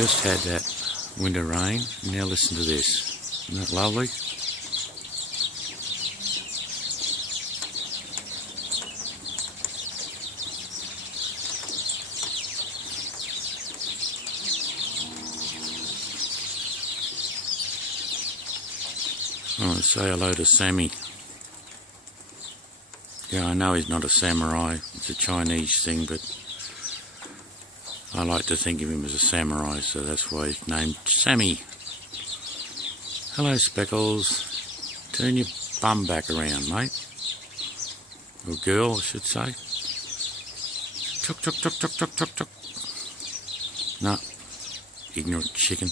just had that winter rain. Now listen to this. Isn't that lovely? I want to say hello to Sammy. Yeah, I know he's not a samurai. It's a Chinese thing, but I like to think of him as a samurai, so that's why he's named Sammy. Hello, Speckles. Turn your bum back around, mate. Or girl, I should say. Chook, chook, chook, chook, chook, chook, chook. No, ignorant chicken.